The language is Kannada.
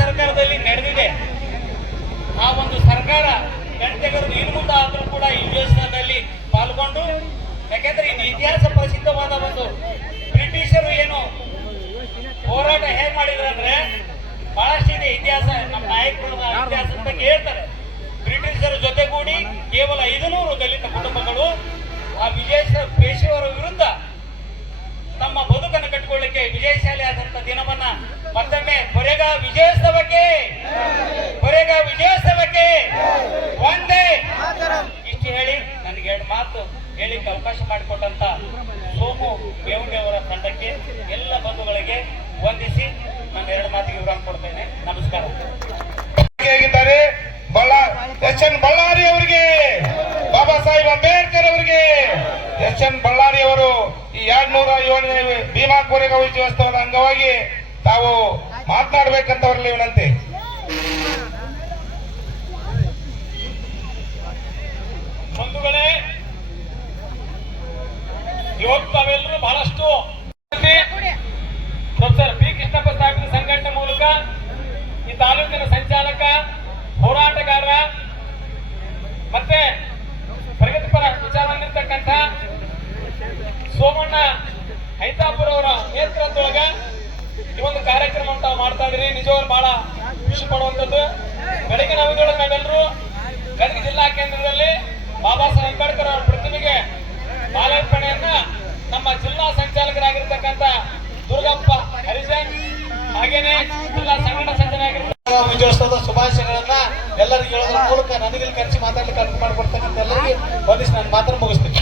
ಸರ್ಕಾರದಲ್ಲಿ ನಡೆದಿದೆ. ಆ ಒಂದು ಸರ್ಕಾರ ಗಂಟೆಗರು ಇನ್ನು ಮುಂದೆ ಆದರೂ ಕೂಡ ಈ ಯೋಜನೆಯಲ್ಲಿ ಪಾಲ್ಗೊಂಡು, ಯಾಕೆಂದ್ರೆ ಇದು ಇತಿಹಾಸ ಪ್ರಸಿದ್ಧವಾದ ಒಂದು ಬ್ರಿಟಿಷರು ಏನು ಹೋರಾಟ ಹೇಗ್ ಮಾಡಿದ್ರು ಅಂದ್ರೆ ಬಹಳಷ್ಟಿದೆ ಇತಿಹಾಸ, ನಮ್ಮ ನಾಯಕರು ಇತಿಹಾಸ ಅಂತ ಹೇಳ್ತಾರೆ ಬ್ರಿಟಿಷರ ಜೊತೆಗೂಡಿ ಕೇವಲ ಐದುನೂರು ದಲಿತ ಕುಟುಂಬಗಳು ಆ ವಿಜಯ ವಿಜಯೋತ್ಸವಕ್ಕೆ ಕೊರೆಗ ವಿಜಯೋತ್ಸವಕ್ಕೆ ಒಂದೇ ಇಷ್ಟು ಹೇಳಿ, ನನಗೆ ಎರಡು ಮಾತು ಹೇಳಿಕ್ಕೆ ಅವಕಾಶ ಮಾಡಿಕೊಟ್ಟಂತ ಸೋಮು ಬೇವುಂಡೆ ಅವರ ತಂಡಕ್ಕೆ ಎಲ್ಲ ಬಂಧುಗಳಿಗೆ ವಂದಿಸಿ ನಾನು ಎರಡು ಮಾತಿಗೆ ವಿವರ ಕೊಡ್ತೇನೆ. ನಮಸ್ಕಾರ. ಆಗಿದ್ದಾರೆ ಬಳ್ಳ ಎಚ್ ಎನ್ ಬಳ್ಳಾರಿ ಅವರಿಗೆ, ಬಾಬಾ ಸಾಹೇಬ್ ಅಂಬೇಡ್ಕರ್ ಅವರಿಗೆ ಎಚ್ ಎನ್ ಬಳ್ಳಾರಿ ಅವರು ಈ ಎರಡ್ ನೂರ ಏಳನೇ ಭೀಮಾ ಕೋರೆಗಾಂವ್ ವಿಜಯೋತ್ಸವದ ಅಂಗವಾಗಿ ತಾವು ಮಾತನಾಡ್ಬೇಕಂತವ್ರಲ್ಲಿ ವಿನಂತಿ ಬಂಧುಗಳೇ, ಇವತ್ತು ತಾವೆಲ್ಲರೂ ಬಹಳಷ್ಟು ಪ್ರೊಫೆಸರ್ ಪಿ ಕೃಷ್ಣಪ್ಪ ಸಾಹಿತ್ಯ ಸಂಘಟನೆ ಮೂಲಕ, ಈ ತಾಲೂಕಿನ ಸಂಚಾಲಕ, ಹೋರಾಟಗಾರ, ಮತ್ತೆ ಪ್ರಗತಿಪರ ವಿಚಾರದಲ್ಲಿರ್ತಕ್ಕಂಥ ಸೋಮಣ್ಣ ಹೈತಾಪುರ ಅವರ ನೇತೃತ್ವದೊಳಗ ಈ ಒಂದು ಕಾರ್ಯಕ್ರಮ ಅಂತ ಮಾಡ್ತಾ ಇದ್ರಿ ನಿಜವಾಗ್ಲೂ ಬಹಳ ಖುಷಿ ಪಡುವಂತದ್ದು ಬೆಳಗಿನ ಅವಧಿಯೊಳಗೆ ನಾವೆಲ್ಲರೂ ಗದಗ ಜಿಲ್ಲಾ ಕೇಂದ್ರದಲ್ಲಿ ಬಾಬಾ ಸಾಹೇಬ್ ಅಂಬೇಡ್ಕರ್ ಅವರ ಪ್ರತಿಮೆಗೆ ಮಾಲಾರ್ಪಣೆಯನ್ನ ನಮ್ಮ ಜಿಲ್ಲಾ ಸಂಚಾಲಕರಾಗಿರ್ತಕ್ಕಂಥ ದುರ್ಗಪ್ಪ ಹರಿಜನ್ ಹಾಗೇನೆ ಜಿಲ್ಲಾ ಸಂಘಟ ಸಂಚಾಲಕ ವಿಜಯೋತ್ಸವದ ಶುಭಾಶಯಗಳನ್ನ ಎಲ್ಲರಿಗೂ ಹೇಳೋದ್ರ ಮೂಲಕ ನನಗೆ ಖರ್ಚು ಮಾತಾಡ್ಲಿಕ್ಕೆ ಅನುಕೂಲ ಮಾಡಿಕೊಡ್ತಕ್ಕಂಥ ಎಲ್ಲರಿಗೂ ಒಂದಿಷ್ಟು ನಾನು ಮಾತನ್ನು ಮುಗಿಸ್ತೀನಿ.